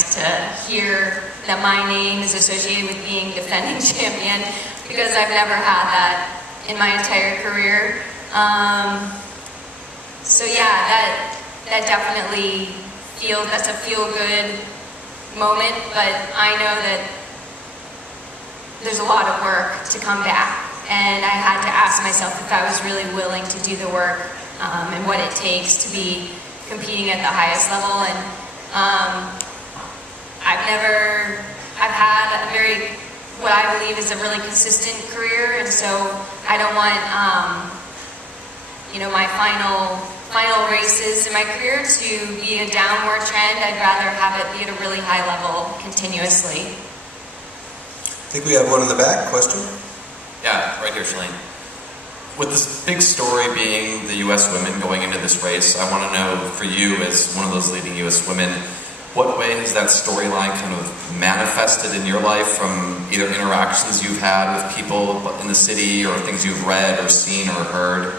nice to hear that my name is associated with being defending champion, because I've never had that in my entire career. So yeah, that definitely that's a feel-good moment, but I know that there's a lot of work to come back, and I had to ask myself if I was really willing to do the work and what it takes to be competing at the highest level. And I've had a very, what I believe is a really consistent career, and so I don't want, you know, my final races in my career to be a downward trend. I'd rather have it be at a really high level continuously. I think we have one in the back. Question? Yeah, right here, Shalane. With this big story being the U.S. women going into this race, I want to know, for you as one of those leading U.S. women, what way has that storyline kind of manifested in your life from either interactions you've had with people in the city or things you've read or seen or heard?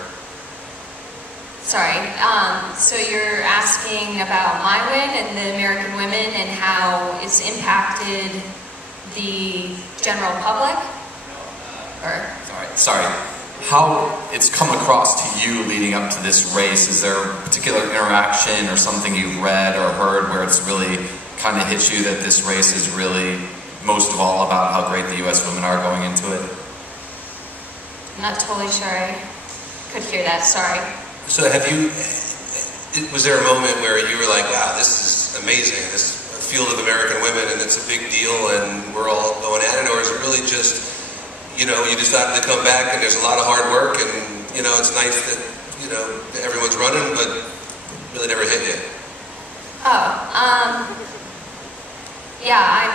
Sorry, so you're asking about my win and the American women and how it's impacted the general public? Or? Sorry. How it's come across to you leading up to this race? Is there a particular interaction or something you've read or heard where it's really kind of hit you that this race is really most of all about how great the U.S. women are going into it? I'm not totally sure I could hear that, sorry. So was there a moment where you were like, wow, this is amazing, this field of American women, and it's a big deal and we're all going at it? Or is it really just, you know, you decided to come back and there's a lot of hard work and, you know, it's nice that, you know, everyone's running, but really never hit you? Yeah,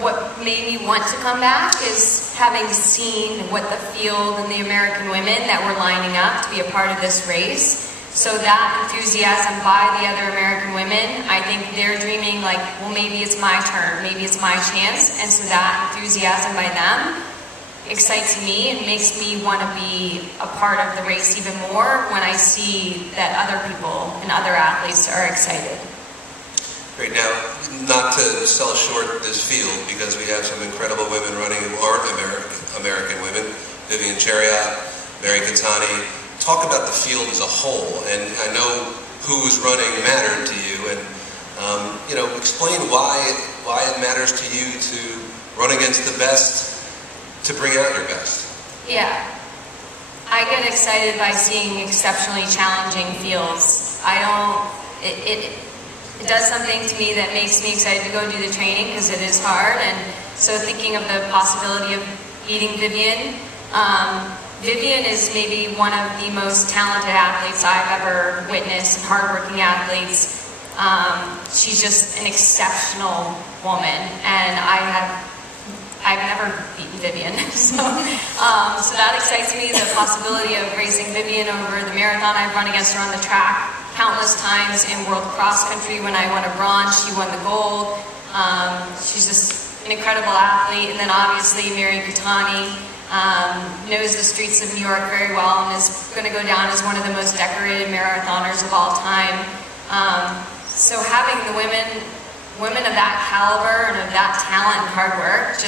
what made me want to come back is having seen what the field and the American women that were lining up to be a part of this race. So that enthusiasm by the other American women, I think they're dreaming like, well, maybe it's my turn, maybe it's my chance. And so that enthusiasm by them excites me and makes me want to be a part of the race even more when I see that other people and other athletes are excited. Great. Now, not to sell short this field, because we have some incredible women running who aren't American women, Vivian, Cheruiyot, Mary Katani. Talk about the field as a whole, and I know who is running mattered to you, and you know, explain why it matters to you to run against the best, to bring out your best. Yeah, I get excited by seeing exceptionally challenging fields. It does something to me that makes me excited to go do the training, because it is hard. And so thinking of the possibility of beating Vivian, Vivian is maybe one of the most talented athletes I've ever witnessed, and hardworking athletes. She's just an exceptional woman, and I've never beaten Vivian. So that excites me, the possibility of racing Vivian over the marathon. I've run against her on the track countless times in world cross country. When I won a bronze, she won the gold. She's just an incredible athlete. And then obviously Mary Katani knows the streets of New York very well and is going to go down as one of the most decorated marathoners of all time. So having the women of that caliber and of that talent and hard work,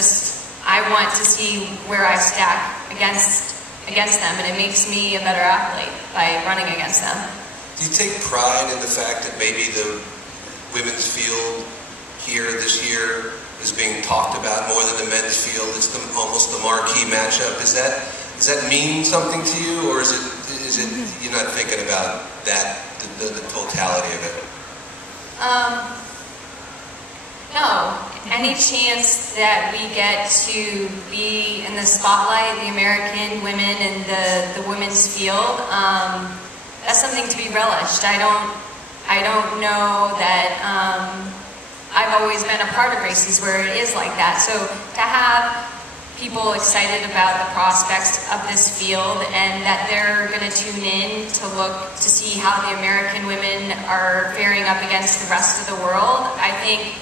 I want to see where I stack against them, and it makes me a better athlete by running against them. Do you take pride in the fact that maybe the women's field here this year is being talked about more than the men's field? It's almost the marquee matchup. Does that mean something to you, or is it you're not thinking about that, the totality of it? No. Any chance that we get to be in the spotlight, the American women and the women's field, that's something to be relished. I don't know that I've always been a part of races where it is like that. So to have people excited about the prospects of this field and that they're going to tune in to look to see how the American women are faring up against the rest of the world, I think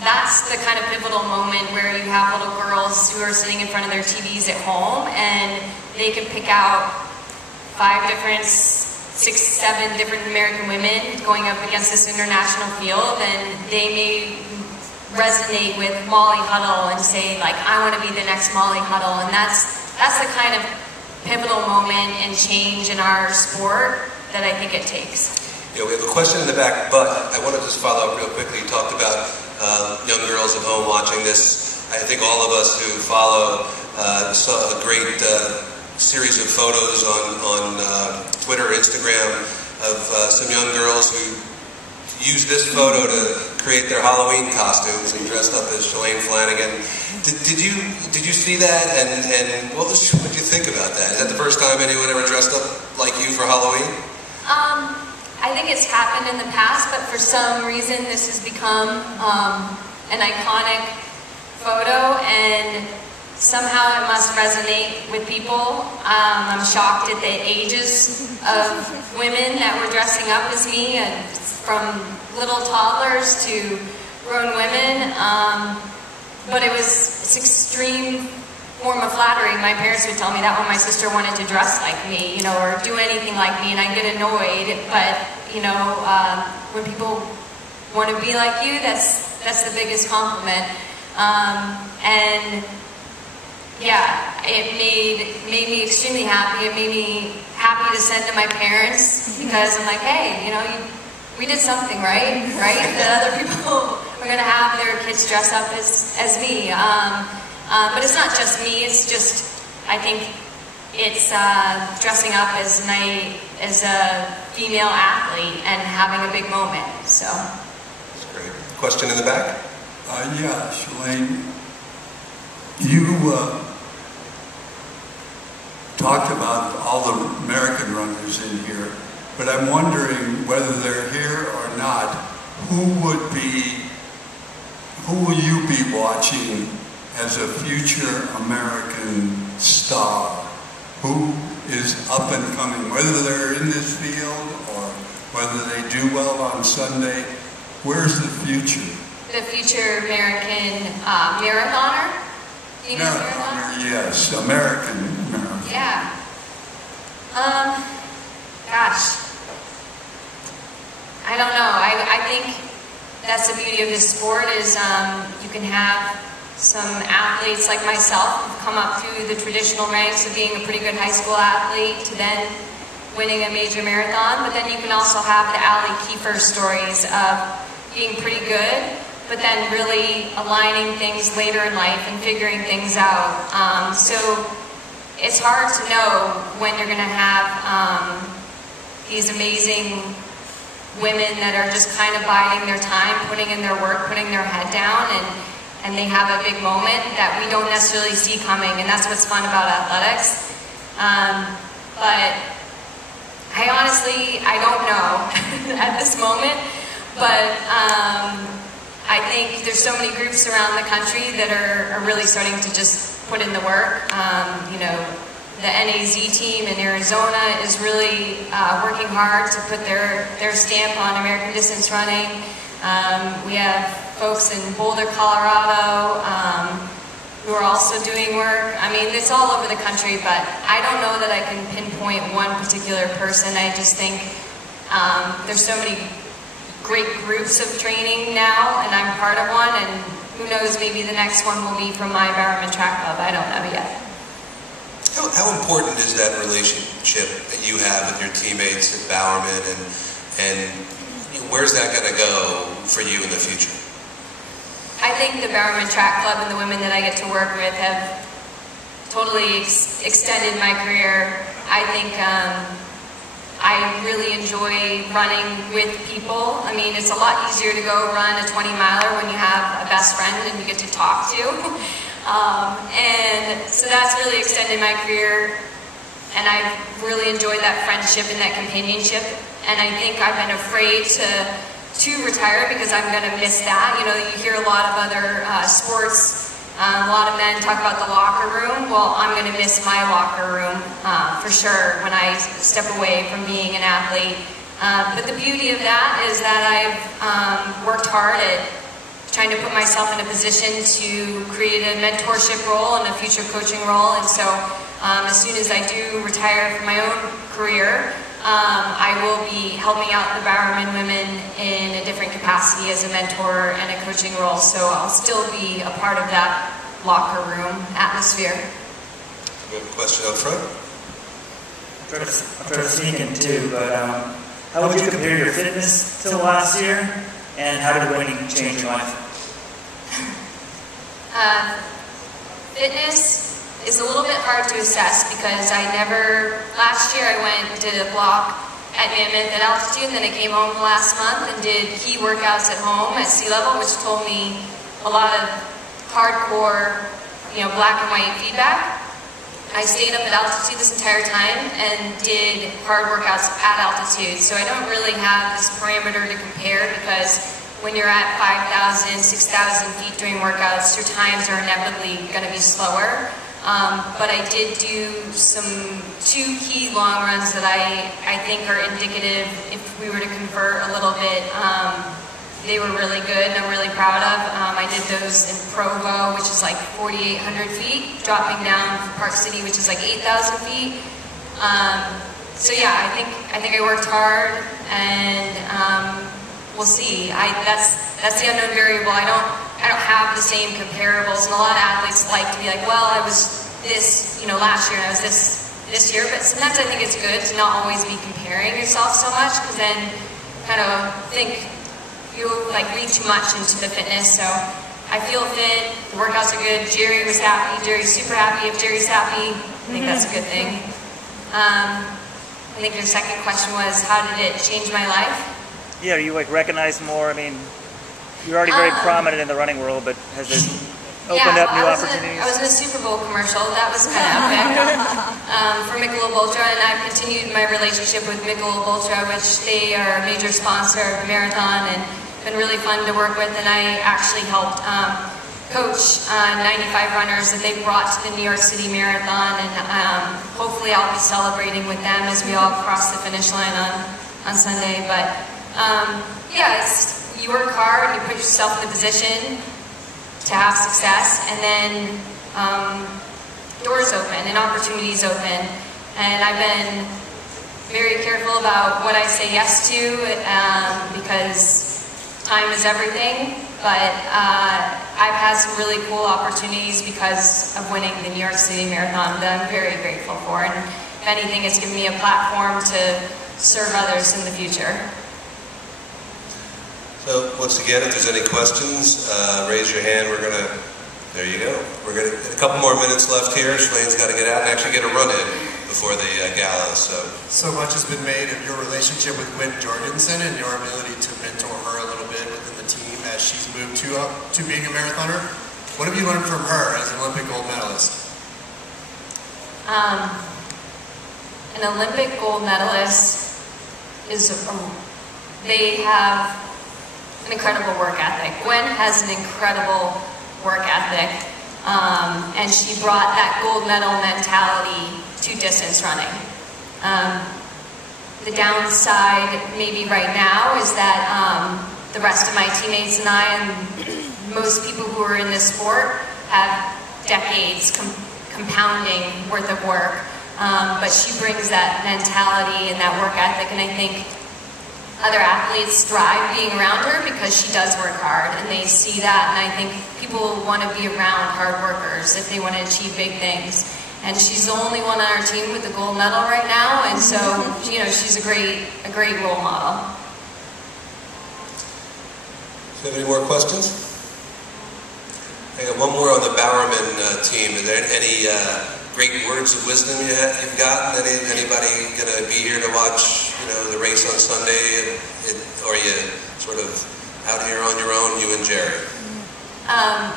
that's the kind of pivotal moment where you have little girls who are sitting in front of their TVs at home and they can pick out 5 different 6, 7 different American women going up against this international field, and they may resonate with Molly Huddle and say, like, I want to be the next Molly Huddle. And that's the kind of pivotal moment and change in our sport that I think it takes. Yeah, we have a question in the back, but I want to just follow up real quickly. You talked about young girls at home watching this. I think all of us who follow saw a great series of photos on Twitter, Instagram, of some young girls who used this photo to create their Halloween costumes and dressed up as Shalane Flanagan. Did you see that? And what did you think about that? Is that the first time anyone ever dressed up like you for Halloween? I think it's happened in the past, but for some reason this has become an iconic photo, and somehow it must resonate with people. I'm shocked at the ages of women that were dressing up as me, and from little toddlers to grown women. But it's extreme form of flattering. My parents would tell me that when my sister wanted to dress like me, or do anything like me, and I'd get annoyed. But when people want to be like you, that's the biggest compliment. And yeah, it made me extremely happy. It made me happy to send to my parents, because I'm like, hey, we did something right? That other people are going to have their kids dress up as me. But it's not just me. It's just, I think it's dressing up as a female athlete and having a big moment. So that's great. Question in the back? Yeah, Shalane, you talked about all the American runners in here, but I'm wondering whether they're here or not, who will you be watching as a future American star? Who is up and coming, whether they're in this field or whether they do well on Sunday? Where's the future? The future American marathoner? Marathoner, yes. American marathon. Yeah. Gosh. I don't know. I think that's the beauty of this sport is you can have some athletes like myself who've come up through the traditional ranks of being a pretty good high school athlete to then winning a major marathon, but then you can also have the Allie Kiefer stories of being pretty good, but then really aligning things later in life and figuring things out. So it's hard to know when you're going to have these amazing women that are just kind of biding their time, putting in their work, putting their head down, and they have a big moment that we don't necessarily see coming, and that's what's fun about athletics. But I honestly, I don't know at this moment, but I think there's so many groups around the country that are really starting to just put in the work. The NAZ team in Arizona is really working hard to put their stamp on American distance running. We have folks in Boulder, Colorado, who are also doing work. I mean, it's all over the country, but I don't know that I can pinpoint one particular person. I just think there's so many great groups of training now, and I'm part of one, and who knows, maybe the next one will be from my Bowerman Track Club. I don't know yet. How important is that relationship that you have with your teammates at Bowerman, and where's that going to go for you in the future? I think the Bowerman Track Club and the women that I get to work with have totally extended my career. I think I really enjoy running with people. I mean, it's a lot easier to go run a 20-miler when you have a best friend and you get to talk to. And so that's really extended my career, and I've really enjoyed that friendship and that companionship. And I think I've been afraid to retire because I'm going to miss that. You hear a lot of other sports, a lot of men talk about the locker room. Well, I'm going to miss my locker room for sure when I step away from being an athlete. But the beauty of that is that I've worked hard at trying to put myself in a position to create a mentorship role and a future coaching role. And so as soon as I do retire from my own career, I will be helping out the Bowerman women in a different capacity as a mentor and a coaching role, so I'll still be a part of that locker room atmosphere. We have a question up front. I'll try to sneak in too, but how would you compare your fitness to last year, and how did winning change your life? Fitness is a little bit hard to assess because last year I went and did a block at Mammoth at altitude, and then I came home last month and did key workouts at home at sea level, which told me a lot of hardcore, black and white feedback. I stayed up at altitude this entire time and did hard workouts at altitude, so I don't really have this parameter to compare because when you're at 5,000, 6,000 feet doing workouts, your times are inevitably going to be slower. But I did do 2 key long runs that I think are indicative if we were to convert a little bit. They were really good and I'm really proud of. I did those in Provo, which is like 4,800 feet, dropping down from Park City, which is like 8,000 feet. So yeah, I think I worked hard, and we'll see. That's the unknown variable. I don't have the same comparables, and a lot of athletes like to be like, well, I was this, last year, and I was this year. But sometimes I think it's good to not always be comparing yourself so much, because then kind of think you'll read too much into the fitness. So I feel fit. The workouts are good. Jerry was happy. Jerry's super happy. If Jerry's happy, I think that's a good thing. I think your second question was, how did it change my life? Yeah, are you recognized more? I mean, you're already very prominent in the running world, but has it opened up new opportunities? I was in a Super Bowl commercial. That was kind of epic for Michelob Ultra, and I've continued my relationship with Michelob Ultra, which they are a major sponsor of the marathon, and been really fun to work with. And I actually helped coach 95 runners that they brought to the New York City Marathon, and hopefully I'll be celebrating with them as we all cross the finish line on Sunday. But yeah, you work hard and you put yourself in a position to have success, and then doors open and opportunities open. And I've been very careful about what I say yes to because time is everything. But I've had some really cool opportunities because of winning the New York City Marathon that I'm very grateful for. And if anything, it's given me a platform to serve others in the future. So once again, if there's any questions, raise your hand. There you go. We're gonna a couple more minutes left here. Shalane's got to get out and actually get a run in before the gala. So much has been made of your relationship with Gwen Jorgensen and your ability to mentor her a little bit within the team as she's moved to being a marathoner. What have you learned from her as an Olympic gold medalist? An Olympic gold medalist they have an incredible work ethic. Gwen has an incredible work ethic, and she brought that gold medal mentality to distance running. The downside maybe right now is that the rest of my teammates and I, and most people who are in this sport, have decades compounding worth of work, but she brings that mentality and that work ethic, and I think other athletes thrive being around her because she does work hard, and they see that, and I think people want to be around hard workers if they want to achieve big things. And she's the only one on our team with the gold medal right now, and so she's a great role model. Do you have any more questions? I got one more on the Bowerman team. Are there any great words of wisdom you've gotten? Anybody going to be here to watch, the race on Sunday, or are you sort of out here on your own, you and Jerry?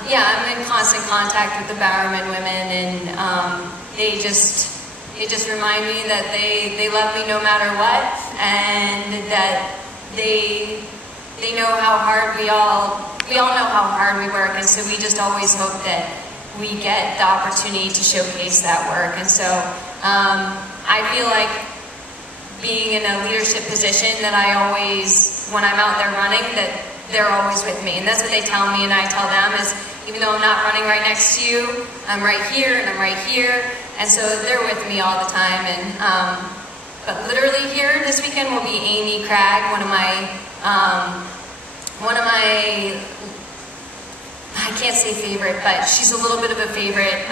Yeah, I'm in constant contact with the Bowerman women, and they just remind me that they love me no matter what, and that they know how hard we all know how hard we work, and so we just always hope that we get the opportunity to showcase that work. And so I feel like being in a leadership position that I always, when I'm out there running, that they're always with me. And that's what they tell me and I tell them is, even though I'm not running right next to you, I'm right here and I'm right here. And so they're with me all the time. And But literally here this weekend will be Amy Cragg, one of my, I can't say favorite, but she's a little bit of a favorite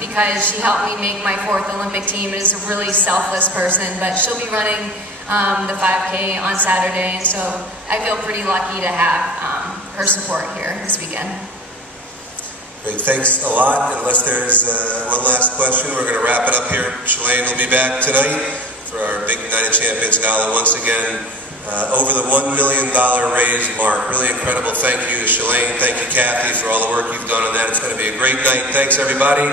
because she helped me make my 4th Olympic team. Is a really selfless person, but she'll be running the 5K on Saturday, and so I feel pretty lucky to have her support here this weekend. Great, thanks a lot. Unless there's one last question, we're going to wrap it up here. Shalane will be back tonight for our big Night of Champions Gala once again. Over the $1 million raise mark. Really incredible. Thank you to Shalane. Thank you, Kathy, for all the work you've done on that. It's going to be a great night. Thanks, everybody.